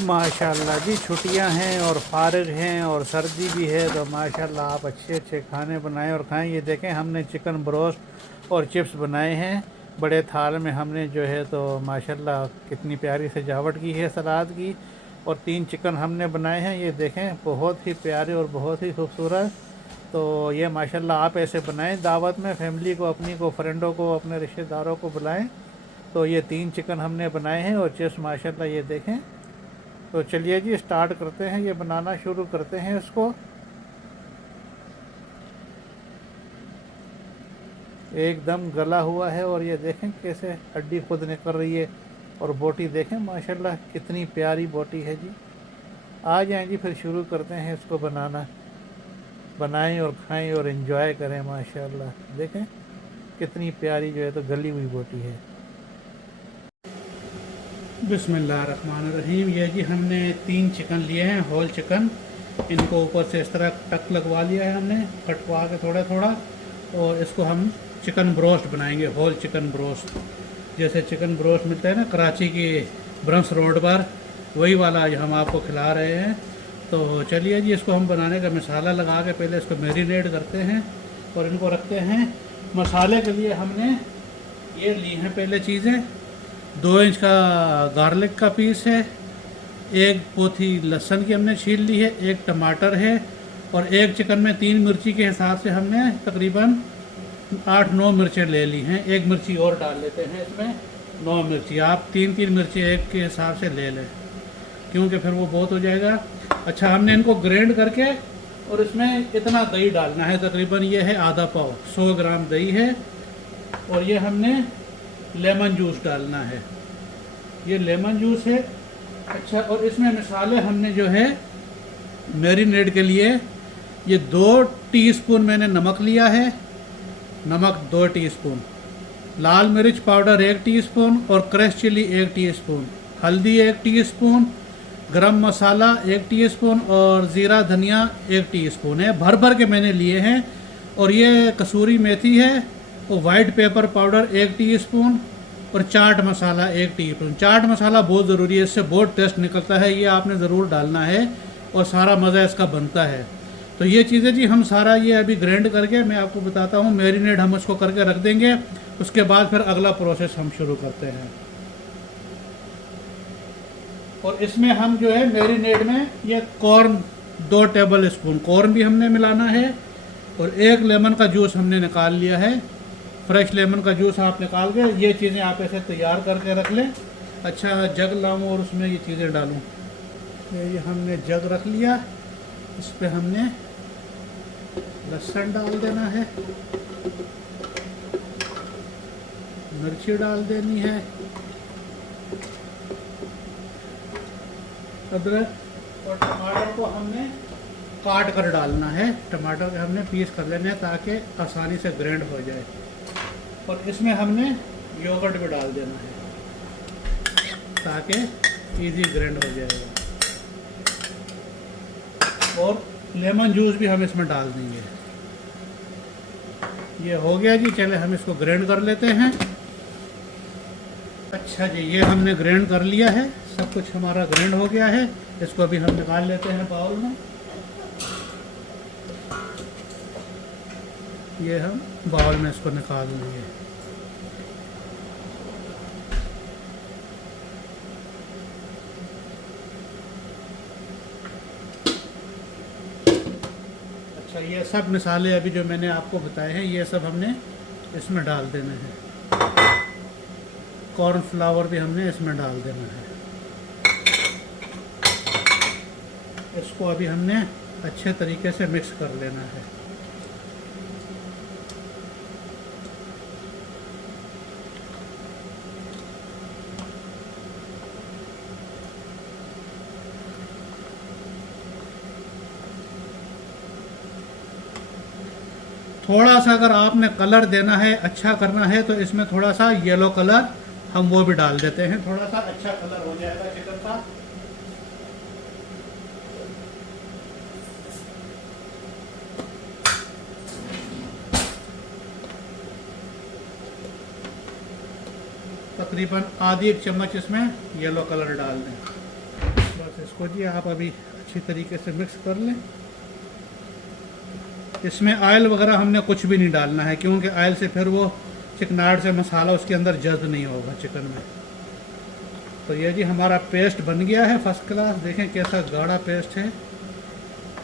माशाल्लाह जी, छुट्टियां हैं और फारिग हैं और सर्दी भी है, तो माशाल्लाह आप अच्छे अच्छे खाने बनाएं और खाएं। ये देखें, हमने चिकन ब्रोस्ट और चिप्स बनाए हैं बड़े थाल में। हमने जो है तो माशाल्लाह कितनी प्यारी सजावट की है सलाद की। और 3 चिकन हमने बनाए हैं, ये देखें, बहुत ही प्यारे और बहुत ही खूबसूरत। तो ये माशाल्लाह आप ऐसे बनाएं दावत में, फैमिली को, अपनी को, फ्रेंडों को, अपने रिश्तेदारों को बुलाएं। तो ये 3 चिकन हमने बनाए हैं और चिप्स माशाल्लाह ये देखें। तो चलिए जी, स्टार्ट करते हैं, ये बनाना शुरू करते हैं इसको। एकदम गला हुआ है और ये देखें कैसे हड्डी खुद निकल रही है। और बोटी देखें माशाल्लाह कितनी प्यारी बोटी है जी। आ जाएं जी, फिर शुरू करते हैं इसको बनाना। बनाएं और खाएं और एंजॉय करें। माशाल्लाह देखें कितनी प्यारी जो है तो गली हुई बोटी है। बिस्मिल्लाहिर्रहमानिर्रहीम। ये जी हमने 3 चिकन लिए हैं, होल चिकन। इनको ऊपर से इस तरह टक लगवा लिया है हमने, कटवा के थोड़ा थोड़ा। और इसको हम चिकन ब्रोस्ट बनाएंगे, होल चिकन ब्रोस्ट। जैसे चिकन ब्रोस्ट मिलता है ना कराची की ब्रम्स रोड पर, वही वाला आज हम आपको खिला रहे हैं। तो चलिए जी, इसको हम बनाने का मसाला लगा के पहले इसको मैरिनेट करते हैं और इनको रखते हैं। मसाले के लिए हमने ये ली हैं पहले चीज़ें। 2 इंच का गार्लिक का पीस है, 1 पोथी लहसुन की हमने छील ली है, 1 टमाटर है और 1 चिकन में 3 मिर्ची के हिसाब से हमने तकरीबन 8-9 मिर्चें ले ली हैं। 1 मिर्ची और डाल लेते हैं इसमें, 9 मिर्ची। आप 3-3 मिर्ची एक के हिसाब से ले लें, क्योंकि फिर वो बहुत हो जाएगा। अच्छा, हमने इनको ग्राइंड करके और इसमें इतना दही डालना है, तकरीबन ये है आधा पाव, 100 ग्राम दही है। और ये हमने लेमन जूस डालना है, ये लेमन जूस है। अच्छा, और इसमें मसाले हमने जो है मैरिनेट के लिए, ये 2 टीस्पून मैंने नमक लिया है, नमक 2 टीस्पून, लाल मिर्च पाउडर 1 टीस्पून और क्रश चिली 1 टीस्पून, हल्दी 1 टीस्पून, गरम मसाला 1 टीस्पून और ज़ीरा धनिया 1 टीस्पून है, भर भर के मैंने लिए हैं। और ये कसूरी मेथी है और वाइट पेपर पाउडर 1 टीस्पून और चाट मसाला 1 टीस्पून। चाट मसाला बहुत ज़रूरी है, इससे बहुत टेस्ट निकलता है, ये आपने ज़रूर डालना है और सारा मज़ा इसका बनता है। तो ये चीज़ें जी हम सारा ये अभी ग्राइंड करके मैं आपको बताता हूँ, मैरिनेट हम इसको करके रख देंगे। उसके बाद फिर अगला प्रोसेस हम शुरू करते हैं। और इसमें हम जो है मैरिनेट में ये कॉर्न 2 टेबल स्पून कॉर्न भी हमने मिलाना है। और 1 लेमन का जूस हमने निकाल लिया है, फ्रेश लेमन का जूस आप निकाल के ये चीज़ें आप ऐसे तैयार करके रख लें। अच्छा, जग लाऊं और उसमें ये चीज़ें डालूं। ये हमने जग रख लिया, इस पर हमने लहसुन डाल देना है, मिर्ची डाल देनी है, अदरक और टमाटर को हमने काट कर डालना है। टमाटर के हमने पीस कर लेने हैं ताकि आसानी से ग्राइंड हो जाए। और इसमें हमने योगर्ट भी डाल देना है ताकि इजी ग्राइंड हो जाएगा। और लेमन जूस भी हम इसमें डाल देंगे। ये हो गया जी, चले हम इसको ग्राइंड कर लेते हैं। अच्छा जी, ये हमने ग्राइंड कर लिया है, सब कुछ हमारा ग्राइंड हो गया है। इसको अभी हम निकाल लेते हैं बाउल में। ये हम बाउल में इसको निकाल लेंगे। अच्छा, ये सब मसाले अभी जो मैंने आपको बताए हैं ये सब हमने इसमें डाल देने हैं। कॉर्नफ्लावर भी हमने इसमें डाल देना है। इसको अभी हमने अच्छे तरीके से मिक्स कर लेना है। थोड़ा सा अगर आपने कलर देना है, अच्छा करना है, तो इसमें थोड़ा सा येलो कलर हम वो भी डाल देते हैं, थोड़ा सा अच्छा कलर हो जाएगा चिकन का। तकरीबन आधी 1 चम्मच इसमें येलो कलर डाल दें बस। इसको जी आप अभी अच्छी तरीके से मिक्स कर लें। इसमें ऑयल वगैरह हमने कुछ भी नहीं डालना है, क्योंकि ऑयल से फिर वो चिकनाहट से मसाला उसके अंदर जज्ब नहीं होगा चिकन में। तो ये जी हमारा पेस्ट बन गया है फर्स्ट क्लास। देखें कैसा गाढ़ा पेस्ट है,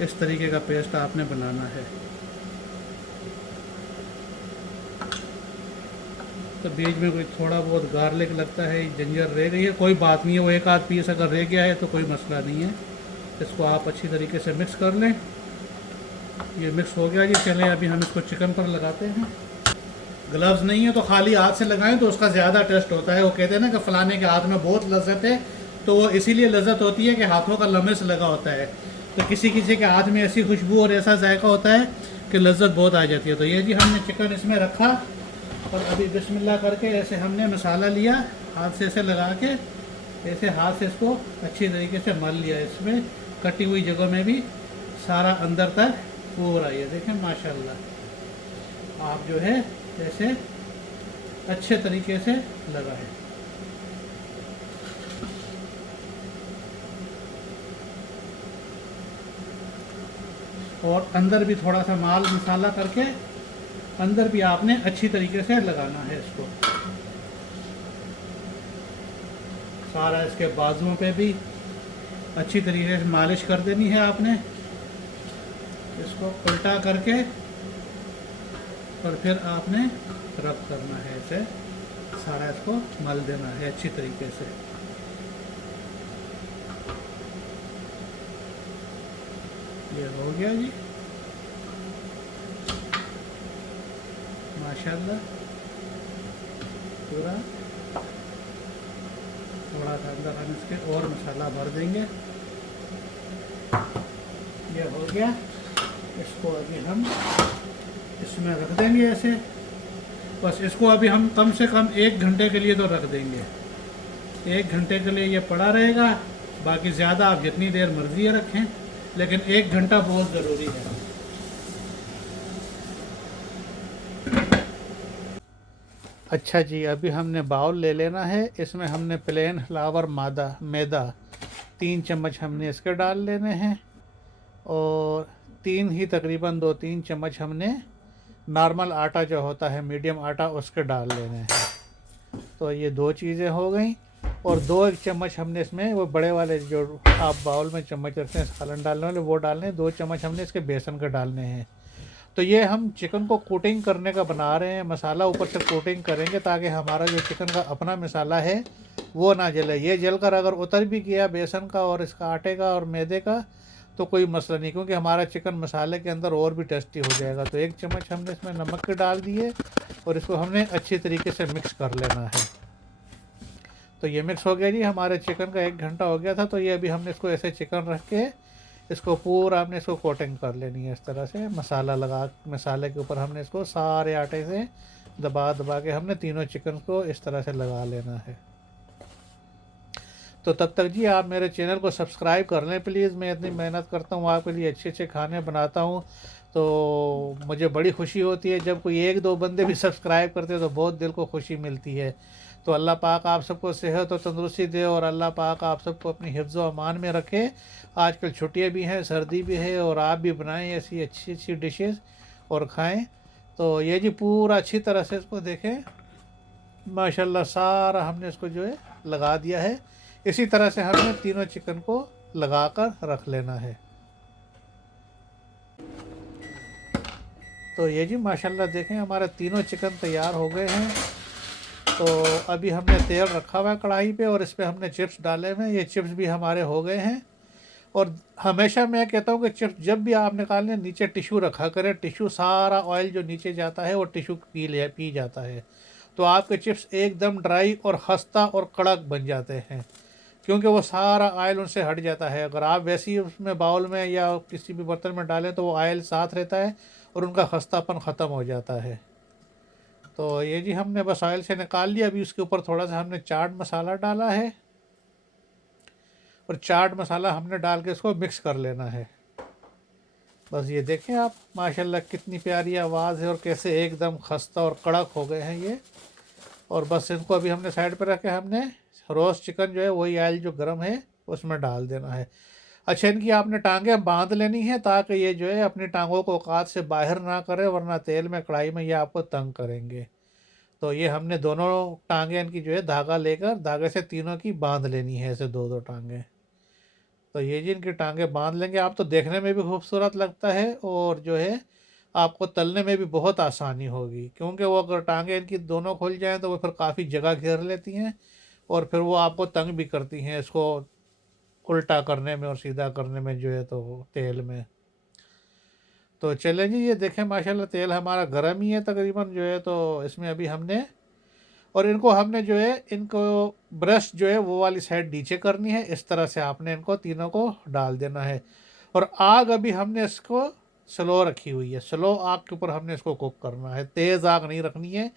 इस तरीके का पेस्ट आपने बनाना है। तो बीच में कोई थोड़ा बहुत गार्लिक लगता है, जिंजर रह गई है, कोई बात नहीं है, वो एक आध पीस अगर रह गया है तो कोई मसला नहीं है। इसको आप अच्छी तरीके से मिक्स कर लें। ये मिक्स हो गया जी। चलें अभी हम इसको चिकन पर लगाते हैं। ग्लव्स नहीं है तो खाली हाथ से लगाएं तो उसका ज़्यादा टेस्ट होता है। वो कहते हैं ना कि फ़लाने के हाथ में बहुत लज्जत है, तो वो इसीलिए लज्जत होती है कि हाथों का लमस लगा होता है। तो किसी किसी के हाथ में ऐसी खुशबू और ऐसा जायका होता है कि लज्जत बहुत आ जाती है। तो ये जी हमने चिकन इसमें रखा और अभी बिस्मिल्लाह करके ऐसे हमने मसाला लिया, हाथ से ऐसे लगा के ऐसे हाथ से इसको अच्छी तरीके से मल लिया। इसमें कटी हुई जगह में भी सारा अंदर तक पूरा, ये देखें माशाल्लाह। आप जो है ऐसे अच्छे तरीके से लगाएं। और अंदर भी थोड़ा सा माल मसाला करके अंदर भी आपने अच्छी तरीके से लगाना है इसको। सारा इसके बाजुओं पे भी अच्छी तरीके से मालिश कर देनी है आपने। इसको उल्टा करके और फिर आपने रब करना है, ऐसे सारा इसको मल देना है अच्छी तरीके से। ये हो गया जी माशाल्लाह। पूरा थोड़ा सा अंदर हम इसके और मसाला भर देंगे। ये हो गया। इसको अभी हम इसमें रख देंगे ऐसे। बस इसको अभी हम कम से कम 1 घंटे के लिए तो रख देंगे। 1 घंटे के लिए ये पड़ा रहेगा। बाकी ज़्यादा आप जितनी देर मर्जी है रखें, लेकिन 1 घंटा बहुत ज़रूरी है। अच्छा जी, अभी हमने बाउल ले लेना है। इसमें हमने प्लेन फ्लावर मैदा 3 चम्मच हमने इसके डाल लेने हैं और 3 ही तकरीबन 2-3 चम्मच हमने नॉर्मल आटा जो होता है मीडियम आटा उसके डाल लेने हैं। तो ये 2 चीज़ें हो गई। और 2 चम्मच हमने इसमें वो बड़े वाले जो आप बाउल में चम्मच रखते हैं सालन डालने वाले वो डालने हैं। 2 चम्मच हमने इसके बेसन के डालने हैं। तो ये हम चिकन को कोटिंग करने का बना रहे हैं। मसाला ऊपर से कोटिंग करेंगे ताकि हमारा जो चिकन का अपना मसाला है वो ना जले। ये जलकर अगर उतर भी गया बेसन का और इसका आटे का और मैदे का तो कोई मसला नहीं, क्योंकि हमारा चिकन मसाले के अंदर और भी टेस्टी हो जाएगा। तो 1 चम्मच हमने इसमें नमक के डाल दिए और इसको हमने अच्छी तरीके से मिक्स कर लेना है। तो ये मिक्स हो गया जी। हमारे चिकन का 1 घंटा हो गया था। तो ये अभी हमने इसको ऐसे चिकन रख के इसको पूरा हमने इसको कोटिंग कर लेनी है इस तरह से। मसाले के ऊपर हमने इसको सारे आटे से दबा दबा के हमने तीनों चिकन को इस तरह से लगा लेना है। तो तब तक जी आप मेरे चैनल को सब्सक्राइब कर लें प्लीज़। मैं इतनी मेहनत करता हूँ आपके लिए, अच्छे अच्छे खाने बनाता हूँ, तो मुझे बड़ी खुशी होती है जब कोई 1-2 बंदे भी सब्सक्राइब करते हैं तो बहुत दिल को खुशी मिलती है। तो अल्लाह पाक आप सबको सेहत और तंदुरुस्ती दे और अल्लाह पाक आप सबको अपनी हिफ्ज़ व अमान में रखे। आजकल छुट्टियाँ भी हैं, सर्दी भी है, और आप भी बनाएं ऐसी अच्छी अच्छी डिशेस और खाएं। तो ये जी पूरा अच्छी तरह से इसको देखें माशाल्लाह सारा हमने इसको जो है लगा दिया है। इसी तरह से हमें तीनों चिकन को लगा कर रख लेना है। तो ये जी माशाल्लाह देखें हमारे तीनों चिकन तैयार हो गए हैं। तो अभी हमने तेल रखा हुआ है कढ़ाई पे और इस पर हमने चिप्स डाले हुए हैं। ये चिप्स भी हमारे हो गए हैं। और हमेशा मैं कहता हूँ कि चिप्स जब भी आप निकालें नीचे टिशू रखा करें। टिशू सारा ऑयल जो नीचे जाता है वो टिशू पी जाता है। तो आपके चिप्स एकदम ड्राई और खस्ता और कड़क बन जाते हैं, क्योंकि वो सारा ऑयल उनसे हट जाता है। अगर आप वैसे ही उसमें बाउल में या किसी भी बर्तन में डालें तो वो ऑयल साथ रहता है और उनका खस्तापन ख़त्म हो जाता है। तो ये जी हमने बस ऑयल से निकाल लिया। अभी उसके ऊपर थोड़ा सा हमने चाट मसाला डाला है और चाट मसाला हमने डाल के इसको मिक्स कर लेना है। बस ये देखें आप माशाल्लाह कितनी प्यारी आवाज़ है और कैसे एकदम खस्ता और कड़क हो गए हैं ये। और बस इनको अभी हमने साइड पर रख के हमने रोस्ट चिकन जो है वही ऑयल जो गर्म है उसमें डाल देना है। अच्छा, इनकी आपने टांगें बांध लेनी है ताकि ये जो है अपनी टांगों को औकात से बाहर ना करे, वरना तेल में कढ़ाई में ये आपको तंग करेंगे। तो ये हमने दोनों टांगें इनकी जो है धागा लेकर धागे से तीनों की बांध लेनी है, ऐसे दो दो टांगें। तो ये जी इनकी टांगें बांध लेंगे आप, तो देखने में भी खूबसूरत लगता है और जो है आपको तलने में भी बहुत आसानी होगी, क्योंकि वो अगर टांगें इनकी दोनों खुल जाएं तो वो फिर काफ़ी जगह घेर लेती हैं और फिर वो आपको तंग भी करती हैं इसको उल्टा करने में और सीधा करने में जो है तो तेल में। तो चलें जी, ये देखें माशाल्लाह तेल हमारा गर्म ही है तकरीबन जो है, तो इसमें अभी हमने और इनको हमने जो है इनको ब्रश जो है वो वाली साइड नीचे करनी है, इस तरह से आपने इनको तीनों को डाल देना है। और आग अभी हमने इसको स्लो रखी हुई है, स्लो आग के ऊपर हमने इसको कुक करना है, तेज़ आग नहीं रखनी है,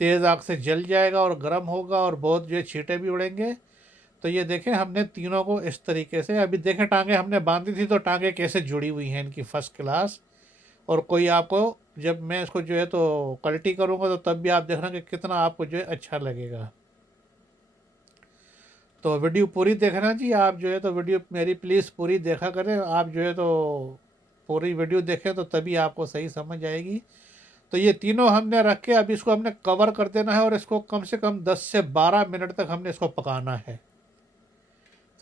तेज़ आग से जल जाएगा और गर्म होगा और बहुत जो है छींटे भी उड़ेंगे। तो ये देखें हमने तीनों को इस तरीके से, अभी देखें टांगे हमने बांधी थी तो टांगे कैसे जुड़ी हुई हैं इनकी फर्स्ट क्लास। और कोई आपको जब मैं इसको जो है तो कल्टी करूँगा तो तब भी आप देखना कि कितना आपको जो है अच्छा लगेगा। तो वीडियो पूरी देखना जी, आप जो है तो वीडियो मेरी प्लीज़ पूरी देखा करें, आप जो है तो पूरी वीडियो देखें तो तभी आपको सही समझ आएगी। तो ये तीनों हमने रख के अब इसको हमने कवर कर देना है और इसको कम से कम 10 से 12 मिनट तक हमने इसको पकाना है।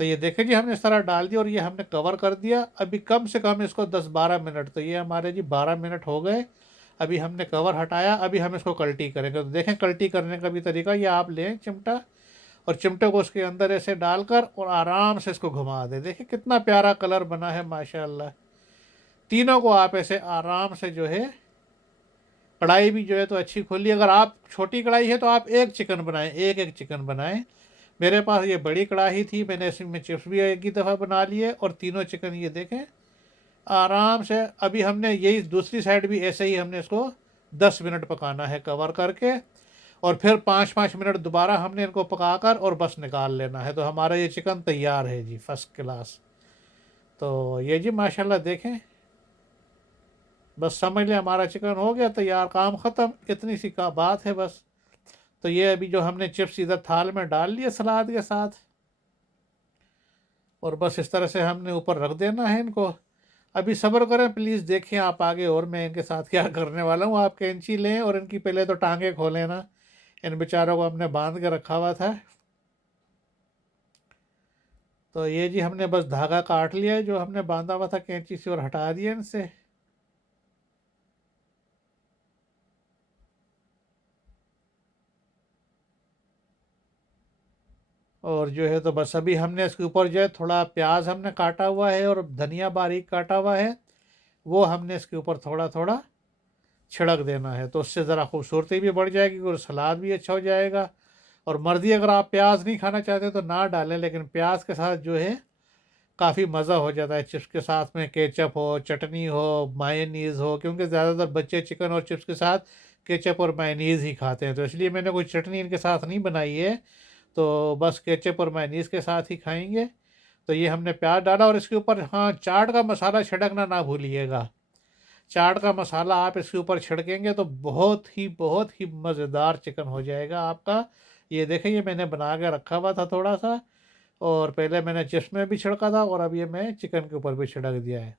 तो ये देखें जी हमने इस तरह डाल दिया और ये हमने कवर कर दिया, अभी कम से कम इसको 10-12 मिनट, तो ये हमारे जी 12 मिनट हो गए। अभी हमने कवर हटाया, अभी हम इसको कल्टी करेंगे। तो देखें कल्टी करने का भी तरीका, ये आप लें चिमटा और चिमटे को उसके अंदर ऐसे डालकर और आराम से इसको घुमा दें। देखिए कितना प्यारा कलर बना है माशाल्लाह। तीनों को आप ऐसे आराम से जो है, कढ़ाई भी जो है तो अच्छी खुली, अगर आप छोटी कढ़ाई है तो आप एक चिकन बनाएं, एक एक चिकन बनाएं। मेरे पास ये बड़ी कढ़ाई थी, मैंने इसमें चिप्स भी एक ही दफ़ा बना लिए और तीनों चिकन ये देखें आराम से। अभी हमने यही दूसरी साइड भी ऐसे ही हमने इसको 10 मिनट पकाना है कवर करके और फिर 5-5 मिनट दोबारा हमने इनको पकाकर और बस निकाल लेना है। तो हमारा ये चिकन तैयार है जी फर्स्ट क्लास। तो ये जी माशाल्लाह देखें, बस समझ लें हमारा चिकन हो गया तैयार, काम ख़त्म, इतनी सी का बात है बस। तो ये अभी जो हमने चिप्स इधर थाल में डाल लिए सलाद के साथ और बस इस तरह से हमने ऊपर रख देना है इनको। अभी सब्र करें प्लीज़, देखें आप आगे और मैं इनके साथ क्या करने वाला हूँ। आप कैंची लें और इनकी पहले तो टांगे खोलें ना, इन बेचारों को हमने बांध के रखा हुआ था। तो ये जी हमने बस धागा काट लिया है जो हमने बांधा हुआ था कैंची से और हटा दिया इनसे। और जो है तो बस अभी हमने इसके ऊपर जो है थोड़ा प्याज हमने काटा हुआ है और धनिया बारीक काटा हुआ है, वो हमने इसके ऊपर थोड़ा थोड़ा छिड़क देना है, तो उससे ज़रा खूबसूरती भी बढ़ जाएगी और सलाद भी अच्छा हो जाएगा। और मर्ज़ी अगर आप प्याज नहीं खाना चाहते तो ना डालें, लेकिन प्याज के साथ जो है काफ़ी मज़ा हो जाता है। चिप्स के साथ में केचप हो, चटनी हो, मायोनीज़ हो, क्योंकि ज़्यादातर बच्चे चिकन और चिप्स के साथ केचप और मायोनीज़ ही खाते हैं, तो इसलिए मैंने कोई चटनी इनके साथ नहीं बनाई है, तो बस केचप और मायोनीज़ के साथ ही खाएंगे। तो ये हमने प्याज डाला और इसके ऊपर हाँ चाट का मसाला छिड़कना ना भूलिएगा। चाट का मसाला आप इसके ऊपर छिड़केंगे तो बहुत ही मज़ेदार चिकन हो जाएगा आपका। ये देखें ये मैंने बना के रखा हुआ था थोड़ा सा, और पहले मैंने चिप्स में भी छिड़का था और अब ये मैं चिकन के ऊपर भी छिड़क दिया है।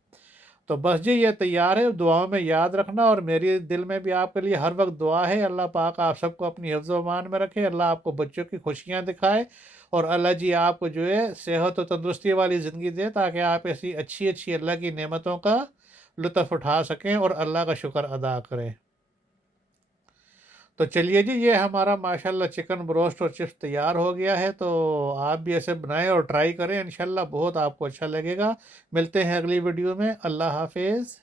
तो बस जी ये तैयार है, दुआओं में याद रखना और मेरी दिल में भी आपके लिए हर वक्त दुआ है। अल्लाह पाक आप सबको अपनी हिफ्ज़ व अमान में रखे, अल्लाह आपको बच्चों की खुशियाँ दिखाए और अल्लाह जी आपको जो है सेहत और तंदुरुस्ती वाली ज़िंदगी दे, ताकि आप ऐसी अच्छी अच्छी अल्लाह की नेमतों का लुत्फ़ उठा सकें और अल्लाह का शुक्र अदा करें। तो चलिए जी ये हमारा माशाल्लाह चिकन ब्रोस्ट और चिप्स तैयार हो गया है, तो आप भी ऐसे बनाएं और ट्राई करें, इंशाल्लाह बहुत आपको अच्छा लगेगा। मिलते हैं अगली वीडियो में, अल्लाह हाफिज़।